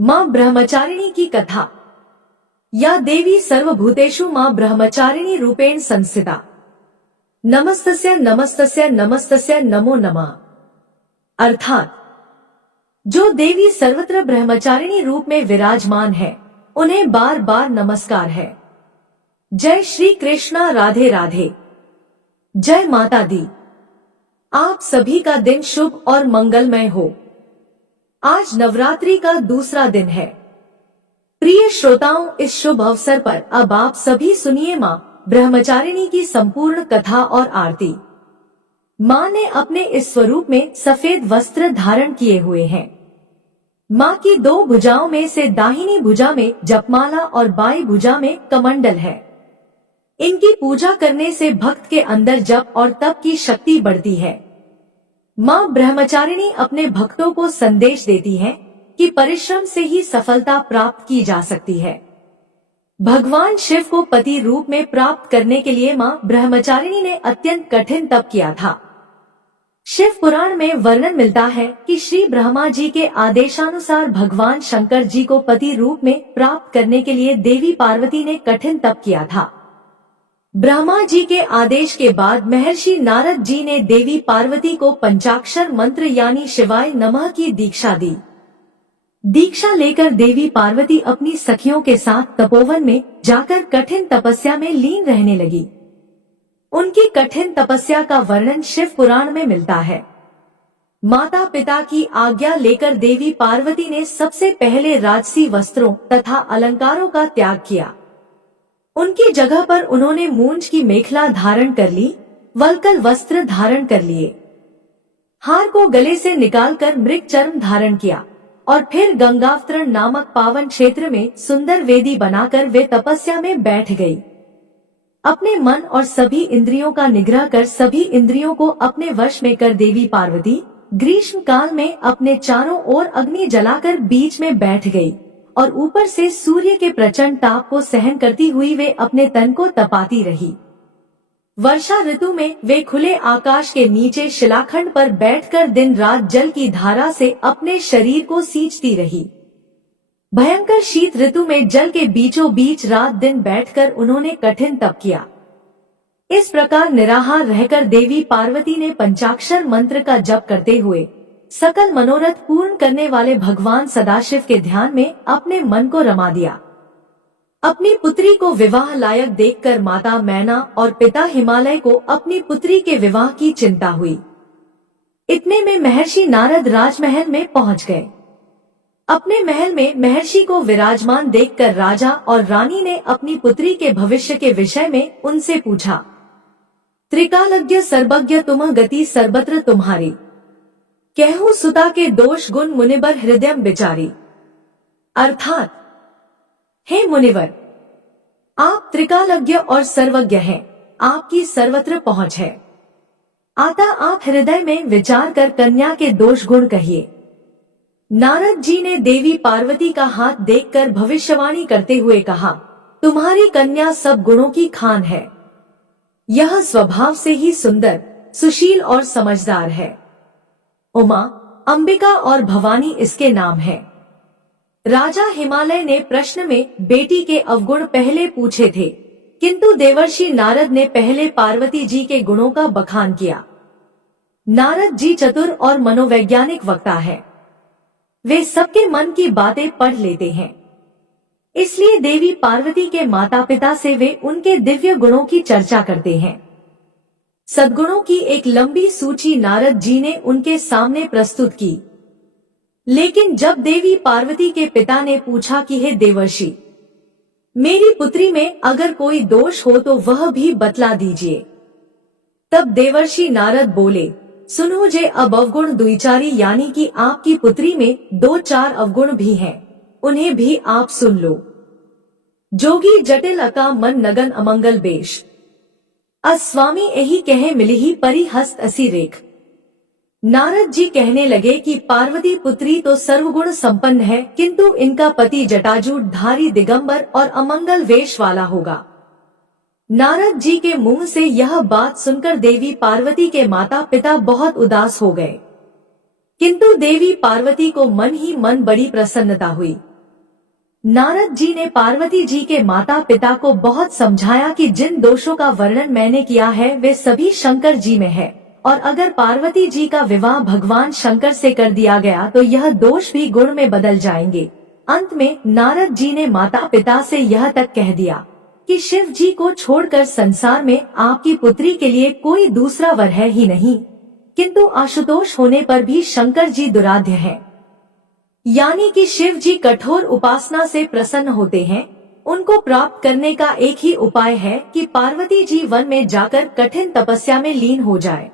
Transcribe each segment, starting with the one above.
मां ब्रह्मचारिणी की कथा। या देवी सर्वभूतेषु मां ब्रह्मचारिणी रूपेण संस्थिता। नमस्तस्य नमस्तस्य नमस्तस्य नमो नमः। अर्थात जो देवी सर्वत्र ब्रह्मचारिणी रूप में विराजमान है, उन्हें बार बार नमस्कार है। जय श्री कृष्णा, राधे राधे। जय माता दी। आप सभी का दिन शुभ और मंगलमय हो। आज नवरात्रि का दूसरा दिन है। प्रिय श्रोताओं, इस शुभ अवसर पर अब आप सभी सुनिए मां ब्रह्मचारिणी की संपूर्ण कथा और आरती। मां ने अपने इस स्वरूप में सफेद वस्त्र धारण किए हुए हैं। मां की दो भुजाओं में से दाहिनी भुजा में जपमाला और बाईं भुजा में कमंडल है। इनकी पूजा करने से भक्त के अंदर जप और तप की शक्ति बढ़ती है। मां ब्रह्मचारिणी अपने भक्तों को संदेश देती है कि परिश्रम से ही सफलता प्राप्त की जा सकती है। भगवान शिव को पति रूप में प्राप्त करने के लिए मां ब्रह्मचारिणी ने अत्यंत कठिन तप किया था। शिव पुराण में वर्णन मिलता है कि श्री ब्रह्मा जी के आदेशानुसार भगवान शंकर जी को पति रूप में प्राप्त करने के लिए देवी पार्वती ने कठिन तप किया था। ब्रह्मा जी के आदेश के बाद महर्षि नारद जी ने देवी पार्वती को पंचाक्षर मंत्र यानी शिवाय नमः की दीक्षा दी। दीक्षा लेकर देवी पार्वती अपनी सखियों के साथ तपोवन में जाकर कठिन तपस्या में लीन रहने लगी। उनकी कठिन तपस्या का वर्णन शिव पुराण में मिलता है। माता पिता की आज्ञा लेकर देवी पार्वती ने सबसे पहले राजसी वस्त्रों तथा अलंकारों का त्याग किया। उनकी जगह पर उन्होंने मूंज की मेखला धारण कर ली, वल्कल वस्त्र धारण कर लिए, हार को गले से निकालकर मृग चर्म धारण किया और फिर गंगावतरण नामक पावन क्षेत्र में सुंदर वेदी बनाकर वे तपस्या में बैठ गई। अपने मन और सभी इंद्रियों का निग्रह कर सभी इंद्रियों को अपने वश में कर देवी पार्वती ग्रीष्म काल में अपने चारों ओर अग्नि जलाकर बीच में बैठ गई और ऊपर से सूर्य के प्रचंड ताप को सहन करती हुई वे अपने तन को तपाती रही। वर्षा ऋतु में वे खुले आकाश के नीचे शिलाखंड पर बैठकर दिन रात जल की धारा से अपने शरीर को सींचती रही। भयंकर शीत ऋतु में जल के बीचों बीच रात दिन बैठकर उन्होंने कठिन तप किया। इस प्रकार निराहार रहकर देवी पार्वती ने पंचाक्षर मंत्र का जप करते हुए सकल मनोरथ पूर्ण करने वाले भगवान सदाशिव के ध्यान में अपने मन को रमा दिया। अपनी पुत्री को विवाह लायक देखकर माता मैना और पिता हिमालय को अपनी पुत्री के विवाह की चिंता हुई। इतने में महर्षि नारद राजमहल में पहुंच गए। अपने महल में महर्षि को विराजमान देखकर राजा और रानी ने अपनी पुत्री के भविष्य के विषय में उनसे पूछा। त्रिकालज्ञ सर्वज्ञ तुम गति सर्वत्र तुम्हारी, कहूँ सुता के दोष गुण मुनिवर हृदय विचारी। अर्थात, हे मुनिवर, आप त्रिकालज्ञ और सर्वज्ञ हैं, आपकी सर्वत्र पहुंच है, अतः आप हृदय में विचार कर कन्या के दोष गुण कहिए। नारद जी ने देवी पार्वती का हाथ देखकर भविष्यवाणी करते हुए कहा, तुम्हारी कन्या सब गुणों की खान है। यह स्वभाव से ही सुंदर, सुशील और समझदार है। उमा, अंबिका और भवानी इसके नाम है। राजा हिमालय ने प्रश्न में बेटी के अवगुण पहले पूछे थे, किंतु देवर्षि नारद ने पहले पार्वती जी के गुणों का बखान किया। नारद जी चतुर और मनोवैज्ञानिक वक्ता है। वे सबके मन की बातें पढ़ लेते हैं। इसलिए देवी पार्वती के माता पिता से वे उनके दिव्य गुणों की चर्चा करते हैं। सद्गुणों की एक लंबी सूची नारद जी ने उनके सामने प्रस्तुत की। लेकिन जब देवी पार्वती के पिता ने पूछा कि हे देवर्षि, मेरी पुत्री में अगर कोई दोष हो तो वह भी बतला दीजिए, तब देवर्षि नारद बोले, सुनो जे अब अवगुण द्विचारी यानी कि आपकी पुत्री में 2-4 अवगुण भी हैं, उन्हें भी आप सुन लो। जोगी जटिल अका मन नगन अमंगल बेश, अस्वामी यही कहे मिलिही परी हस्त असी रेख। नारद जी कहने लगे कि पार्वती पुत्री तो सर्वगुण संपन्न है, किंतु इनका पति जटाजूट धारी दिगंबर और अमंगल वेश वाला होगा। नारद जी के मुंह से यह बात सुनकर देवी पार्वती के माता पिता बहुत उदास हो गए। किंतु देवी पार्वती को मन ही मन बड़ी प्रसन्नता हुई। नारद जी ने पार्वती जी के माता पिता को बहुत समझाया कि जिन दोषों का वर्णन मैंने किया है वे सभी शंकर जी में है, और अगर पार्वती जी का विवाह भगवान शंकर से कर दिया गया तो यह दोष भी गुण में बदल जाएंगे। अंत में नारद जी ने माता पिता से यह तक कह दिया कि शिव जी को छोड़कर संसार में आपकी पुत्री के लिए कोई दूसरा वर है ही नहीं, किंतु आशुतोष होने पर भी शंकर जी दुराध्य हैं। यानी कि शिव जी कठोर उपासना से प्रसन्न होते हैं। उनको प्राप्त करने का एक ही उपाय है कि पार्वती जी वन में जाकर कठिन तपस्या में लीन हो जाए।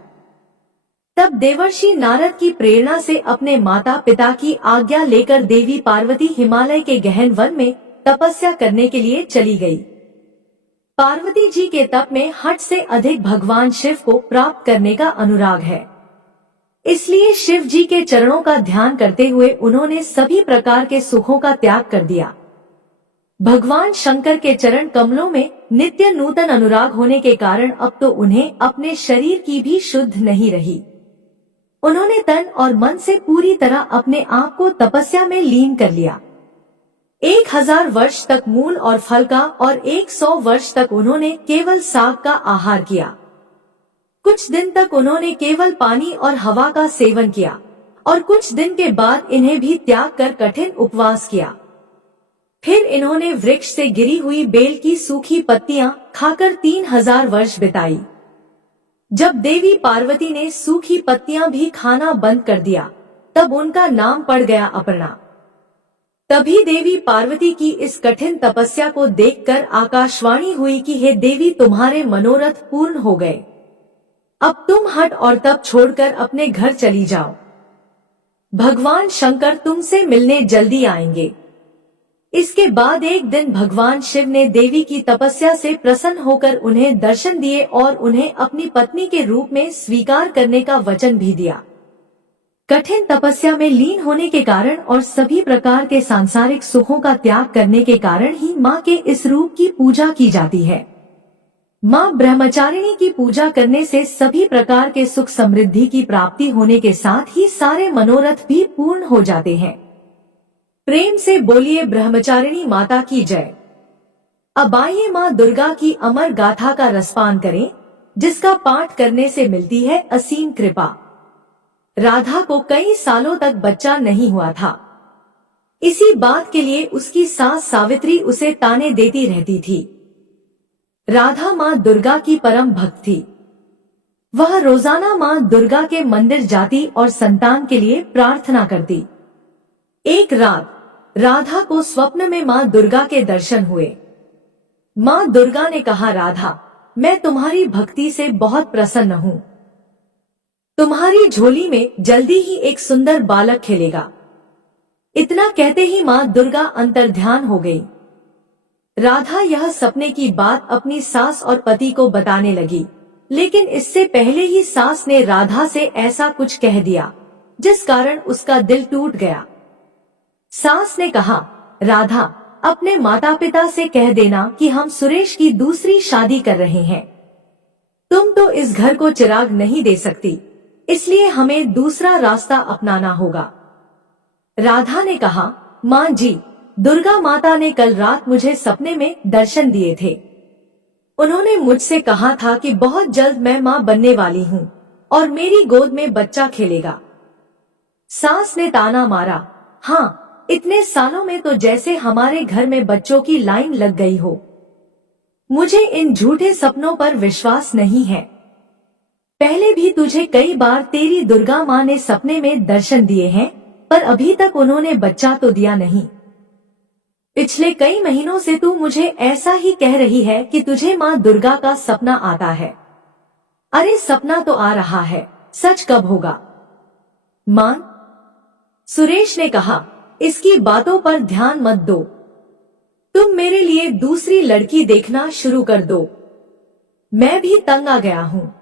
तब देवर्षि नारद की प्रेरणा से अपने माता पिता की आज्ञा लेकर देवी पार्वती हिमालय के गहन वन में तपस्या करने के लिए चली गई। पार्वती जी के तप में हठ से अधिक भगवान शिव को प्राप्त करने का अनुराग है, इसलिए शिव जी के चरणों का ध्यान करते हुए उन्होंने सभी प्रकार के सुखों का त्याग कर दिया। भगवान शंकर के चरण कमलों में नित्य नूतन अनुराग होने के कारण अब तो उन्हें अपने शरीर की भी शुद्ध नहीं रही। उन्होंने तन और मन से पूरी तरह अपने आप को तपस्या में लीन कर लिया। 1000 वर्ष तक मूल और फल का और 100 वर्ष तक उन्होंने केवल साग का आहार किया। कुछ दिन तक उन्होंने केवल पानी और हवा का सेवन किया और कुछ दिन के बाद इन्हें भी त्याग कर कठिन उपवास किया। फिर इन्होंने वृक्ष से गिरी हुई बेल की सूखी पत्तियां खाकर 3000 वर्ष बिताई। जब देवी पार्वती ने सूखी पत्तियां भी खाना बंद कर दिया तब उनका नाम पड़ गया अपर्णा। तभी देवी पार्वती की इस कठिन तपस्या को देखकर आकाशवाणी हुई कि हे देवी, तुम्हारे मनोरथ पूर्ण हो गए, अब तुम हठ और तप छोड़कर अपने घर चली जाओ। भगवान शंकर तुमसे मिलने जल्दी आएंगे। इसके बाद एक दिन भगवान शिव ने देवी की तपस्या से प्रसन्न होकर उन्हें दर्शन दिए और उन्हें अपनी पत्नी के रूप में स्वीकार करने का वचन भी दिया। कठिन तपस्या में लीन होने के कारण और सभी प्रकार के सांसारिक सुखों का त्याग करने के कारण ही माँ के इस रूप की पूजा की जाती है। माँ ब्रह्मचारिणी की पूजा करने से सभी प्रकार के सुख समृद्धि की प्राप्ति होने के साथ ही सारे मनोरथ भी पूर्ण हो जाते हैं। प्रेम से बोलिए ब्रह्मचारिणी माता की जय। अब आइए माँ दुर्गा की अमर गाथा का रसपान करें, जिसका पाठ करने से मिलती है असीम कृपा। राधा को कई सालों तक बच्चा नहीं हुआ था। इसी बात के लिए उसकी सास सावित्री उसे ताने देती रहती थी। राधा माँ दुर्गा की परम भक्त थी। वह रोजाना माँ दुर्गा के मंदिर जाती और संतान के लिए प्रार्थना करती। एक रात राधा को स्वप्न में माँ दुर्गा के दर्शन हुए। माँ दुर्गा ने कहा, राधा, मैं तुम्हारी भक्ति से बहुत प्रसन्न हूँ। तुम्हारी झोली में जल्दी ही एक सुंदर बालक खेलेगा। इतना कहते ही माँ दुर्गा अंतर्ध्यान हो गई। राधा यह सपने की बात अपनी सास और पति को बताने लगी, लेकिन इससे पहले ही सास ने राधा से ऐसा कुछ कह दिया जिस कारण उसका दिल टूट गया। सास ने कहा, राधा, अपने माता पिता से कह देना कि हम सुरेश की दूसरी शादी कर रहे हैं। तुम तो इस घर को चिराग नहीं दे सकती, इसलिए हमें दूसरा रास्ता अपनाना होगा। राधा ने कहा, माँ जी, दुर्गा माता ने कल रात मुझे सपने में दर्शन दिए थे। उन्होंने मुझसे कहा था कि बहुत जल्द मैं माँ बनने वाली हूँ और मेरी गोद में बच्चा खेलेगा। सास ने ताना मारा, हाँ, इतने सालों में तो जैसे हमारे घर में बच्चों की लाइन लग गई हो। मुझे इन झूठे सपनों पर विश्वास नहीं है। पहले भी तुझे कई बार तेरी दुर्गा माँ ने सपने में दर्शन दिए हैं, पर अभी तक उन्होंने बच्चा तो दिया नहीं। पिछले कई महीनों से तू मुझे ऐसा ही कह रही है कि तुझे माँ दुर्गा का सपना आता है। अरे सपना तो आ रहा है, सच कब होगा? माँ, सुरेश ने कहा, इसकी बातों पर ध्यान मत दो। तुम मेरे लिए दूसरी लड़की देखना शुरू कर दो। मैं भी तंग आ गया हूँ।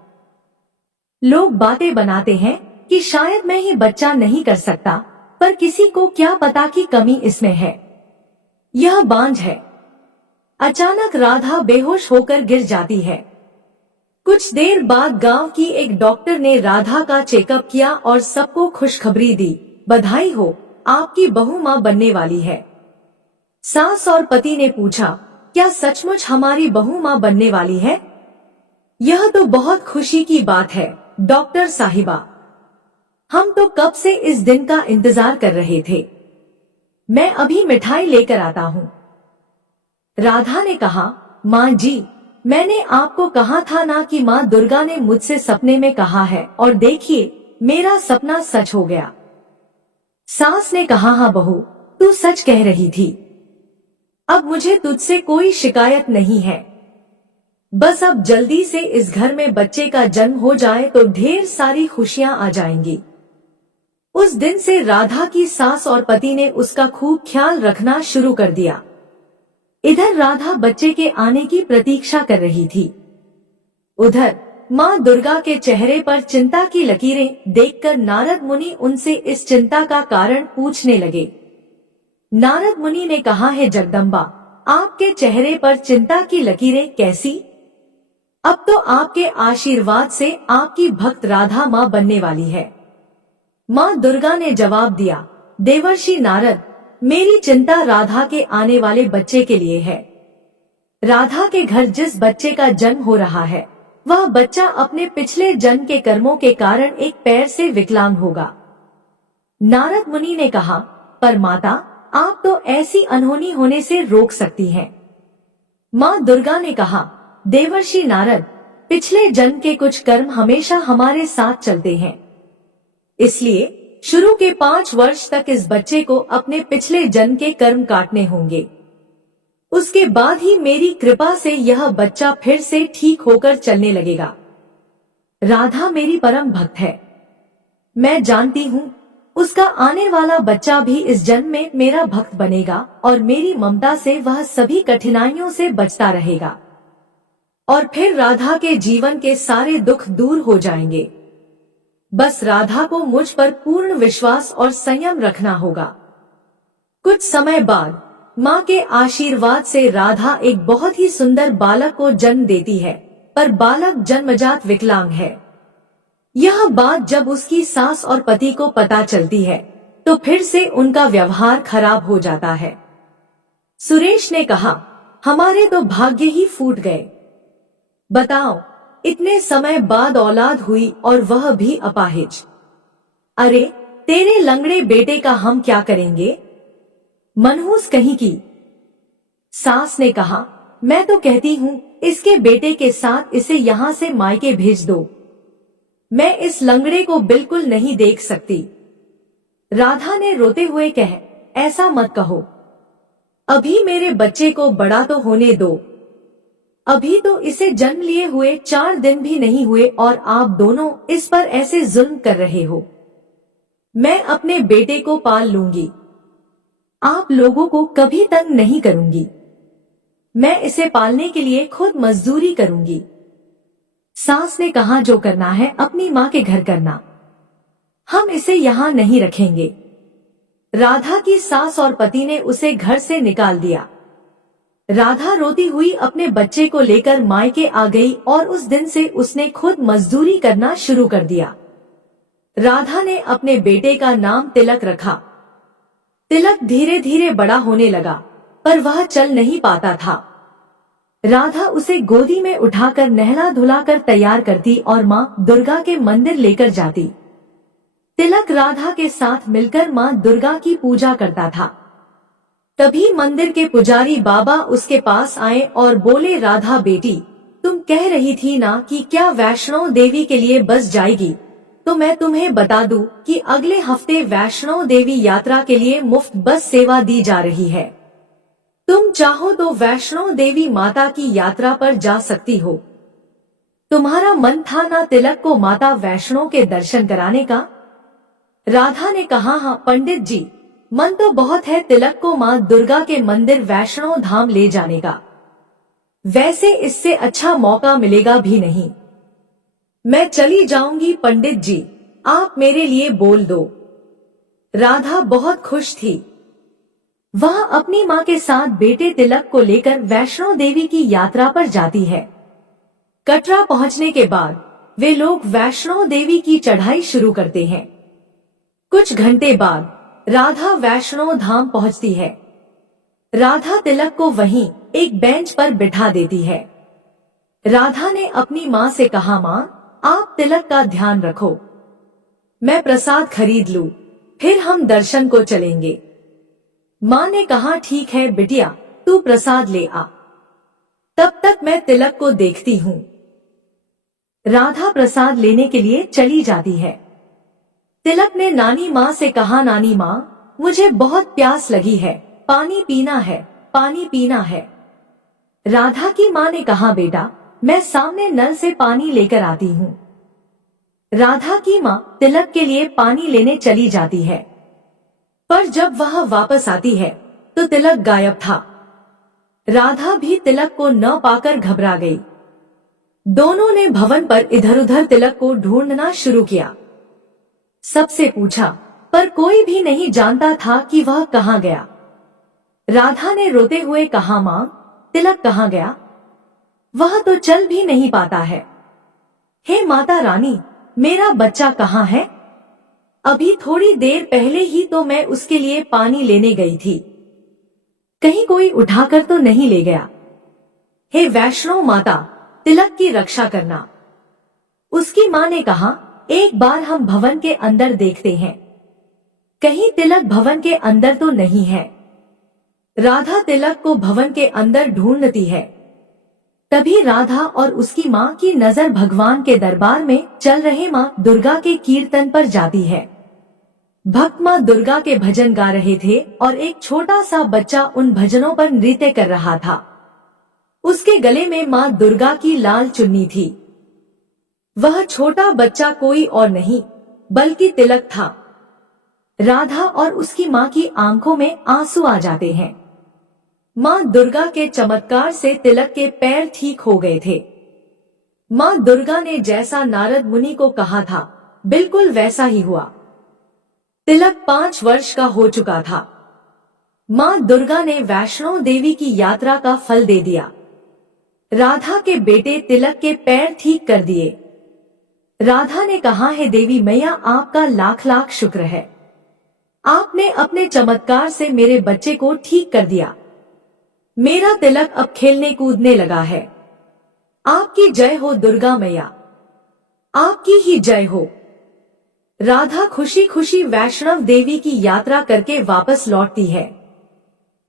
लोग बातें बनाते हैं कि शायद मैं ही बच्चा नहीं कर सकता, पर किसी को क्या पता कि कमी इसमें है। यह बांझ है। अचानक राधा बेहोश होकर गिर जाती है। कुछ देर बाद गांव की एक डॉक्टर ने राधा का चेकअप किया और सबको खुशखबरी दी, बधाई हो, आपकी बहू मां बनने वाली है। सास और पति ने पूछा, क्या सचमुच हमारी बहू माँ बनने वाली है? यह तो बहुत खुशी की बात है डॉक्टर साहिबा। हम तो कब से इस दिन का इंतजार कर रहे थे। मैं अभी मिठाई लेकर आता हूँ। राधा ने कहा, माँ जी, मैंने आपको कहा था ना कि माँ दुर्गा ने मुझसे सपने में कहा है, और देखिए मेरा सपना सच हो गया। सास ने कहा, हाँ बहू, तू सच कह रही थी। अब मुझे तुझसे कोई शिकायत नहीं है। बस अब जल्दी से इस घर में बच्चे का जन्म हो जाए तो ढेर सारी खुशियां आ जाएंगी। उस दिन से राधा की सास और पति ने उसका खूब ख्याल रखना शुरू कर दिया। इधर राधा बच्चे के आने की प्रतीक्षा कर रही थी। उधर माँ दुर्गा के चेहरे पर चिंता की लकीरें देखकर नारद मुनि उनसे इस चिंता का कारण पूछने लगे। नारद मुनि ने कहा, है जगदम्बा, आपके चेहरे पर चिंता की लकीरें कैसी? अब तो आपके आशीर्वाद से आपकी भक्त राधा माँ बनने वाली है। माँ दुर्गा ने जवाब दिया, देवर्षि नारद, मेरी चिंता राधा के आने वाले बच्चे के लिए है। राधा के घर जिस बच्चे का जन्म हो रहा है, वह बच्चा अपने पिछले जन्म के कर्मों के कारण एक पैर से विकलांग होगा। नारद मुनि ने कहा, पर माता, आप तो ऐसी अनहोनी होने से रोक सकती हैं। माँ दुर्गा ने कहा, देवर्षि नारद, पिछले जन्म के कुछ कर्म हमेशा हमारे साथ चलते हैं। इसलिए शुरू के 5 वर्ष तक इस बच्चे को अपने पिछले जन्म के कर्म काटने होंगे। उसके बाद ही मेरी कृपा से यह बच्चा फिर से ठीक होकर चलने लगेगा। राधा मेरी परम भक्त है। मैं जानती हूँ उसका आने वाला बच्चा भी इस जन्म में मेरा भक्त बनेगा और मेरी ममता से वह सभी कठिनाइयों से बचता रहेगा और फिर राधा के जीवन के सारे दुख दूर हो जाएंगे। बस राधा को मुझ पर पूर्ण विश्वास और संयम रखना होगा। कुछ समय बाद माँ के आशीर्वाद से राधा एक बहुत ही सुंदर बालक को जन्म देती है, पर बालक जन्मजात विकलांग है। यह बात जब उसकी सास और पति को पता चलती है तो फिर से उनका व्यवहार खराब हो जाता है। सुरेश ने कहा, हमारे तो भाग्य ही फूट गए। बताओ, इतने समय बाद औलाद हुई और वह भी अपाहिज। अरे, तेरे लंगड़े बेटे का हम क्या करेंगे? मनहूस कहीं की। सास ने कहा, मैं तो कहती हूँ इसके बेटे के साथ इसे यहाँ से मायके भेज दो। मैं इस लंगड़े को बिल्कुल नहीं देख सकती। राधा ने रोते हुए कहा, ऐसा मत कहो। अभी मेरे बच्चे को बड़ा तो होने दो। अभी तो इसे जन्म लिए हुए 4 दिन भी नहीं हुए और आप दोनों इस पर ऐसे जुल्म कर रहे हो। मैं अपने बेटे को पाल लूंगी। आप लोगों को कभी तंग नहीं करूंगी। मैं इसे पालने के लिए खुद मजदूरी करूंगी। सास ने कहा, जो करना है अपनी माँ के घर करना। हम इसे यहाँ नहीं रखेंगे। राधा की सास और पति ने उसे घर से निकाल दिया। राधा रोती हुई अपने बच्चे को लेकर मायके आ गई और उस दिन से उसने खुद मजदूरी करना शुरू कर दिया। राधा ने अपने बेटे का नाम तिलक रखा। तिलक धीरे धीरे बड़ा होने लगा, पर वह चल नहीं पाता था। राधा उसे गोदी में उठाकर नहला धुलाकर तैयार करती और माँ दुर्गा के मंदिर लेकर जाती। तिलक राधा के साथ मिलकर माँ दुर्गा की पूजा करता था। तभी मंदिर के पुजारी बाबा उसके पास आए और बोले, राधा बेटी, तुम कह रही थी ना कि क्या वैष्णो देवी के लिए बस जाएगी, तो मैं तुम्हें बता दूं कि अगले हफ्ते वैष्णो देवी यात्रा के लिए मुफ्त बस सेवा दी जा रही है। तुम चाहो तो वैष्णो देवी माता की यात्रा पर जा सकती हो। तुम्हारा मन था ना तिलक को माता वैष्णो के दर्शन कराने का? राधा ने कहा, हाँ पंडित जी, मन तो बहुत है तिलक को माँ दुर्गा के मंदिर वैष्णो धाम ले जाने का। वैसे इससे अच्छा मौका मिलेगा भी नहीं। मैं चली जाऊंगी पंडित जी, आप मेरे लिए बोल दो। राधा बहुत खुश थी। वह अपनी माँ के साथ बेटे तिलक को लेकर वैष्णो देवी की यात्रा पर जाती है। कटरा पहुंचने के बाद वे लोग वैष्णो देवी की चढ़ाई शुरू करते हैं। कुछ घंटे बाद राधा वैष्णो धाम पहुंचती है। राधा तिलक को वहीं एक बेंच पर बिठा देती है। राधा ने अपनी माँ से कहा, माँ आप तिलक का ध्यान रखो, मैं प्रसाद खरीद लूं, फिर हम दर्शन को चलेंगे। माँ ने कहा, ठीक है बिटिया, तू प्रसाद ले आ, तब तक मैं तिलक को देखती हूँ। राधा प्रसाद लेने के लिए चली जाती है। तिलक ने नानी माँ से कहा, नानी माँ मुझे बहुत प्यास लगी है, पानी पीना है, पानी पीना है। राधा की माँ ने कहा, बेटा मैं सामने नल से पानी लेकर आती हूँ। राधा की माँ तिलक के लिए पानी लेने चली जाती है, पर जब वह वापस आती है तो तिलक गायब था। राधा भी तिलक को न पाकर घबरा गई। दोनों ने भवन पर इधर उधर तिलक को ढूंढना शुरू किया। सबसे पूछा, पर कोई भी नहीं जानता था कि वह कहाँ गया। राधा ने रोते हुए कहा, माँ तिलक कहाँ गया, वह तो चल भी नहीं पाता है। हे माता रानी, मेरा बच्चा कहाँ है? अभी थोड़ी देर पहले ही तो मैं उसके लिए पानी लेने गई थी, कहीं कोई उठाकर तो नहीं ले गया। हे वैष्णो माता, तिलक की रक्षा करना। उसकी माँ ने कहा, एक बार हम भवन के अंदर देखते हैं, कहीं तिलक भवन के अंदर तो नहीं है। राधा तिलक को भवन के अंदर ढूंढती है। तभी राधा और उसकी माँ की नजर भगवान के दरबार में चल रहे माँ दुर्गा के कीर्तन पर जाती है। भक्त माँ दुर्गा के भजन गा रहे थे और एक छोटा सा बच्चा उन भजनों पर नृत्य कर रहा था। उसके गले में माँ दुर्गा की लाल चुन्नी थी। वह छोटा बच्चा कोई और नहीं बल्कि तिलक था। राधा और उसकी माँ की आंखों में आंसू आ जाते हैं। माँ दुर्गा के चमत्कार से तिलक के पैर ठीक हो गए थे। माँ दुर्गा ने जैसा नारद मुनि को कहा था, बिल्कुल वैसा ही हुआ। तिलक 5 वर्ष का हो चुका था। माँ दुर्गा ने वैष्णो देवी की यात्रा का फल दे दिया। राधा के बेटे तिलक के पैर ठीक कर दिए। राधा ने कहा, है देवी मैया, आपका लाख लाख शुक्र है, आपने अपने चमत्कार से मेरे बच्चे को ठीक कर दिया। मेरा तिलक अब खेलने कूदने लगा है। आपकी जय हो दुर्गा मैया, आपकी ही जय हो। राधा खुशी खुशी वैष्णव देवी की यात्रा करके वापस लौटती है।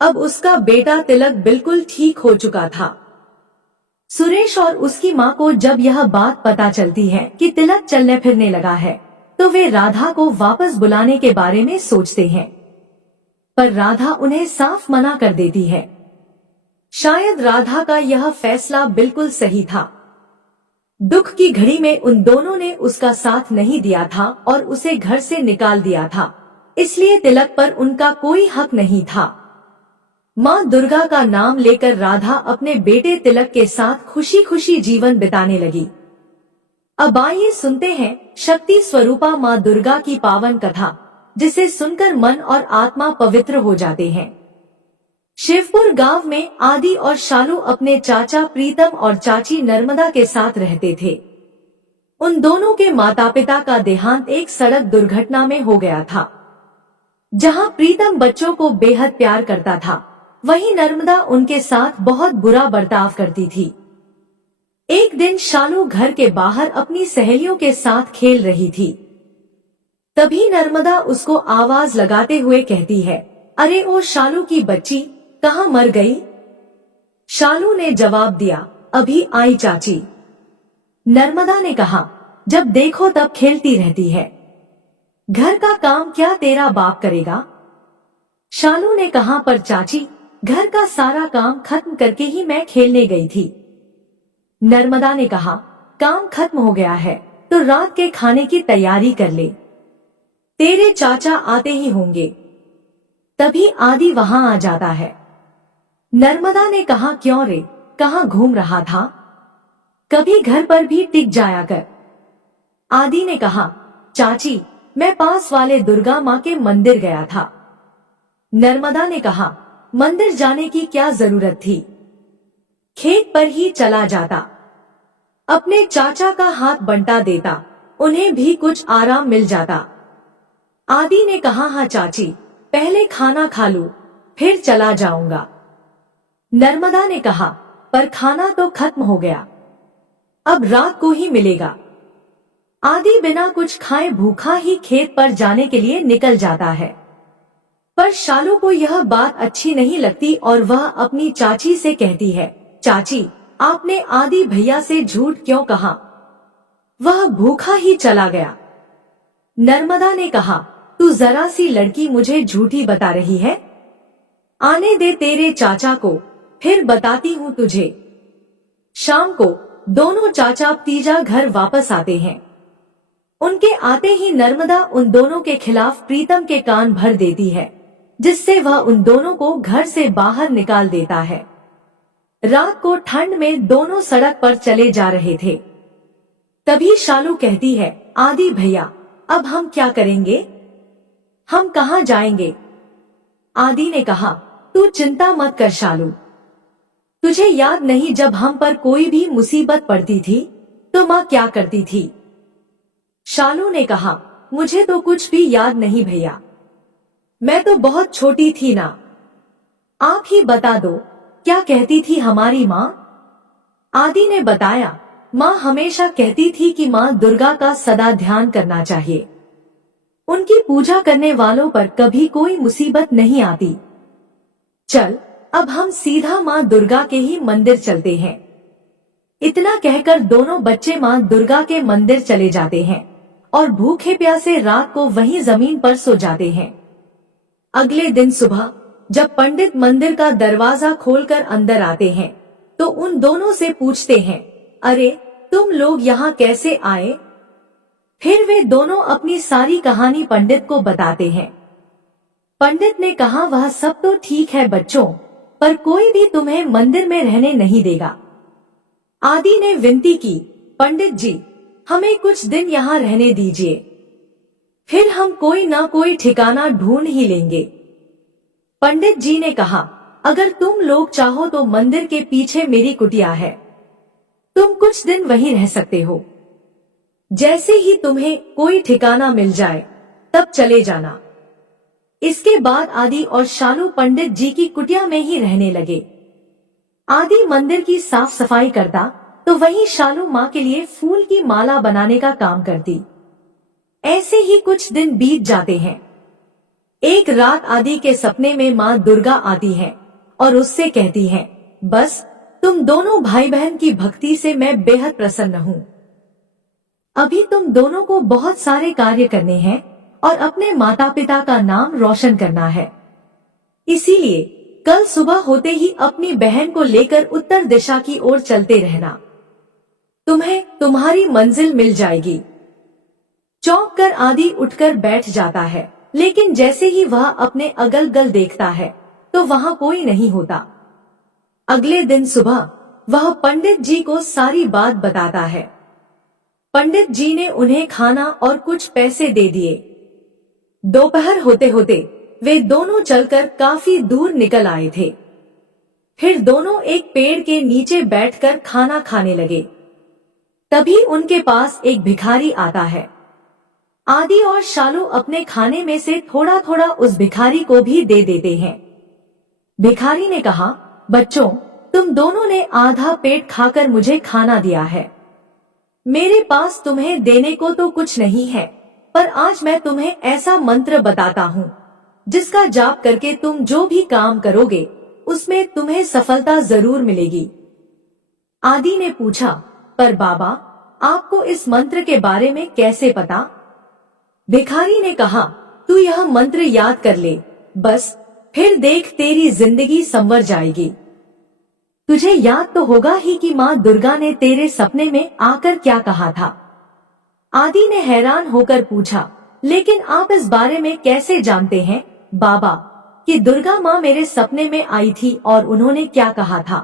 अब उसका बेटा तिलक बिल्कुल ठीक हो चुका था। सुरेश और उसकी माँ को जब यह बात पता चलती है कि तिलक चलने फिरने लगा है, तो वे राधा को वापस बुलाने के बारे में सोचते हैं, पर राधा उन्हें साफ मना कर देती है। शायद राधा का यह फैसला बिल्कुल सही था। दुख की घड़ी में उन दोनों ने उसका साथ नहीं दिया था और उसे घर से निकाल दिया था, इसलिए तिलक पर उनका कोई हक नहीं था। माँ दुर्गा का नाम लेकर राधा अपने बेटे तिलक के साथ खुशी खुशी जीवन बिताने लगी। अब आइए सुनते हैं शक्ति स्वरूपा माँ दुर्गा की पावन कथा, जिसे सुनकर मन और आत्मा पवित्र हो जाते हैं। शिवपुर गांव में आदि और शालू अपने चाचा प्रीतम और चाची नर्मदा के साथ रहते थे। उन दोनों के माता पिता का देहांत एक सड़क दुर्घटना में हो गया था। जहां प्रीतम बच्चों को बेहद प्यार करता था, वहीं नर्मदा उनके साथ बहुत बुरा बर्ताव करती थी। एक दिन शालू घर के बाहर अपनी सहेलियों के साथ खेल रही थी। तभी नर्मदा उसको आवाज लगाते हुए कहती है, अरे ओ शालू की बच्ची, कहाँ मर गई? शालू ने जवाब दिया, अभी आई चाची। नर्मदा ने कहा, जब देखो तब खेलती रहती है, घर का काम क्या तेरा बाप करेगा? शालू ने कहा, पर चाची, घर का सारा काम खत्म करके ही मैं खेलने गई थी। नर्मदा ने कहा, काम खत्म हो गया है तो रात के खाने की तैयारी कर ले, तेरे चाचा आते ही होंगे। तभी आदि वहां आ जाता है। नर्मदा ने कहा, क्यों रे, कहाँ घूम रहा था? कभी घर पर भी टिक जाया कर। आदि ने कहा, चाची, मैं पास वाले दुर्गा माँ के मंदिर गया था। नर्मदा ने कहा, मंदिर जाने की क्या जरूरत थी, खेत पर ही चला जाता, अपने चाचा का हाथ बंटा देता, उन्हें भी कुछ आराम मिल जाता। आदि ने कहा, हाँ चाची, पहले खाना खा लूं, फिर चला जाऊंगा। नर्मदा ने कहा, पर खाना तो खत्म हो गया, अब रात को ही मिलेगा। आदि बिना कुछ खाए भूखा ही खेत पर जाने के लिए निकल जाता है। पर शालू को यह बात अच्छी नहीं लगती और वह अपनी चाची से कहती है, चाची, आपने आदि भैया से झूठ क्यों कहा? वह भूखा ही चला गया। नर्मदा ने कहा, तू जरा सी लड़की मुझे झूठी बता रही है? आने दे तेरे चाचा को, फिर बताती हूँ तुझे। शाम को दोनों चाचा भतीजा घर वापस आते हैं। उनके आते ही नर्मदा उन दोनों के खिलाफ प्रीतम के कान भर देती है, जिससे वह उन दोनों को घर से बाहर निकाल देता है। रात को ठंड में दोनों सड़क पर चले जा रहे थे। तभी शालू कहती है, आदि भैया, अब हम क्या करेंगे? हम कहाँ जाएंगे? आदि ने कहा, तू चिंता मत कर शालू, तुझे याद नहीं जब हम पर कोई भी मुसीबत पड़ती थी तो माँ क्या करती थी? शालू ने कहा, मुझे तो कुछ भी याद नहीं भैया, मैं तो बहुत छोटी थी ना। आप ही बता दो, क्या कहती थी हमारी माँ? आदि ने बताया, माँ हमेशा कहती थी कि माँ दुर्गा का सदा ध्यान करना चाहिए, उनकी पूजा करने वालों पर कभी कोई मुसीबत नहीं आती। चल, अब हम सीधा माँ दुर्गा के ही मंदिर चलते हैं। इतना कहकर दोनों बच्चे माँ दुर्गा के मंदिर चले जाते हैं और भूखे प्यासे रात को वहीं जमीन पर सो जाते हैं। अगले दिन सुबह जब पंडित मंदिर का दरवाजा खोलकर अंदर आते हैं तो उन दोनों से पूछते हैं, अरे तुम लोग यहाँ कैसे आए? फिर वे दोनों अपनी सारी कहानी पंडित को बताते हैं। पंडित ने कहा, वह सब तो ठीक है बच्चों, पर कोई भी तुम्हें मंदिर में रहने नहीं देगा। आदि ने विनती की, पंडित जी, हमें कुछ दिन यहाँ रहने दीजिए, फिर हम कोई ना कोई ठिकाना ढूंढ ही लेंगे। पंडित जी ने कहा, अगर तुम लोग चाहो तो मंदिर के पीछे मेरी कुटिया है, तुम कुछ दिन वहीं रह सकते हो। जैसे ही तुम्हें कोई ठिकाना मिल जाए तब चले जाना। इसके बाद आदि और शालू पंडित जी की कुटिया में ही रहने लगे। आदि मंदिर की साफ सफाई करता तो वहीं शालू माँ के लिए फूल की माला बनाने का काम करती। ऐसे ही कुछ दिन बीत जाते हैं। एक रात आदि के सपने में माँ दुर्गा आती है और उससे कहती है, बस तुम दोनों भाई बहन की भक्ति से मैं बेहद प्रसन्न हूँ। अभी तुम दोनों को बहुत सारे कार्य करने हैं और अपने माता पिता का नाम रोशन करना है। इसीलिए कल सुबह होते ही अपनी बहन को लेकर उत्तर दिशा की ओर चलते रहना, तुम्हें तुम्हारी मंजिल मिल जाएगी। चौंक कर आदि उठकर बैठ जाता है, लेकिन जैसे ही वह अपने अगल बगल देखता है तो वहां कोई नहीं होता। अगले दिन सुबह वह पंडित जी को सारी बात बताता है। पंडित जी ने उन्हें खाना और कुछ पैसे दे दिए। दोपहर होते होते वे दोनों चलकर काफी दूर निकल आए थे। फिर दोनों एक पेड़ के नीचे बैठकर खाना खाने लगे। तभी उनके पास एक भिखारी आता है। आदि और शालू अपने खाने में से थोड़ा थोड़ा उस भिखारी को भी दे देते हैं। भिखारी ने कहा, बच्चों, तुम दोनों ने आधा पेट खाकर मुझे खाना दिया है। मेरे पास तुम्हें देने को तो कुछ नहीं है, पर आज मैं तुम्हें ऐसा मंत्र बताता हूँ जिसका जाप करके तुम जो भी काम करोगे उसमें तुम्हें सफलता जरूर मिलेगी। आदि ने पूछा, पर बाबा, आपको इस मंत्र के बारे में कैसे पता? भिखारी ने कहा, तू यह मंत्र याद कर ले, बस फिर देख तेरी जिंदगी संवर जाएगी। तुझे याद तो होगा ही कि माँ दुर्गा ने तेरे सपने में आकर क्या कहा था। आदि ने हैरान होकर पूछा, लेकिन आप इस बारे में कैसे जानते हैं बाबा कि दुर्गा माँ मेरे सपने में आई थी और उन्होंने क्या कहा था?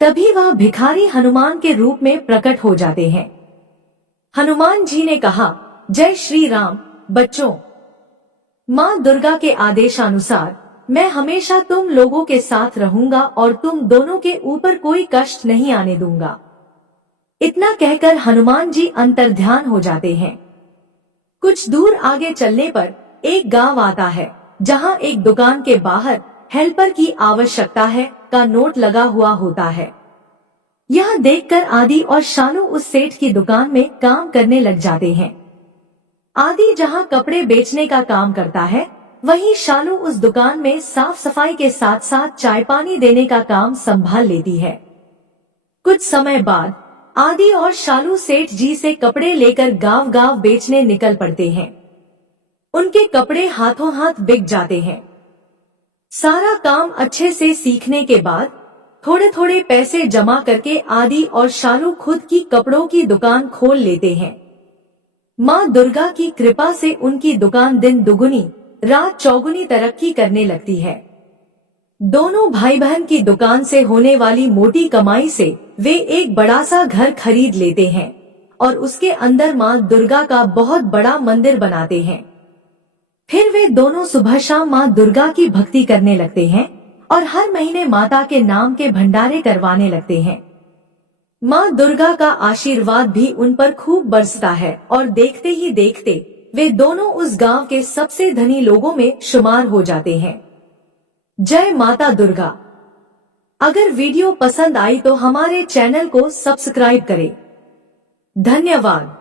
तभी वह भिखारी हनुमान के रूप में प्रकट हो जाते हैं। हनुमान जी ने कहा, जय श्री राम। बच्चों, माँ दुर्गा के आदेशानुसार मैं हमेशा तुम लोगों के साथ रहूंगा और तुम दोनों के ऊपर कोई कष्ट नहीं आने दूंगा। इतना कहकर हनुमान जी अंतर्ध्यान हो जाते हैं। कुछ दूर आगे चलने पर एक गांव आता है, जहां एक दुकान के बाहर हेल्पर की आवश्यकता है का नोट लगा हुआ होता है। यह देखकर आदि और शालू उस सेठ की दुकान में काम करने लग जाते हैं। आदि जहां कपड़े बेचने का काम करता है, वहीं शालू उस दुकान में साफ सफाई के साथ साथ चाय पानी देने का काम संभाल लेती है। कुछ समय बाद आदि और शालू सेठ जी से कपड़े लेकर गांव-गांव बेचने निकल पड़ते हैं। उनके कपड़े हाथों हाथ बिक जाते हैं। सारा काम अच्छे से सीखने के बाद थोड़े थोड़े पैसे जमा करके आदि और शालू खुद की कपड़ों की दुकान खोल लेते हैं। माँ दुर्गा की कृपा से उनकी दुकान दिन दुगुनी रात चौगुनी तरक्की करने लगती है। दोनों भाई बहन की दुकान से होने वाली मोटी कमाई से वे एक बड़ा सा घर खरीद लेते हैं और उसके अंदर माँ दुर्गा का बहुत बड़ा मंदिर बनाते हैं। फिर वे दोनों सुबह शाम माँ दुर्गा की भक्ति करने लगते हैं और हर महीने माता के नाम के भंडारे करवाने लगते हैं। माँ दुर्गा का आशीर्वाद भी उन पर खूब बरसता है और देखते ही देखते वे दोनों उस गांव के सबसे धनी लोगों में शुमार हो जाते हैं। जय माता दुर्गा। अगर वीडियो पसंद आई तो हमारे चैनल को सब्सक्राइब करें। धन्यवाद।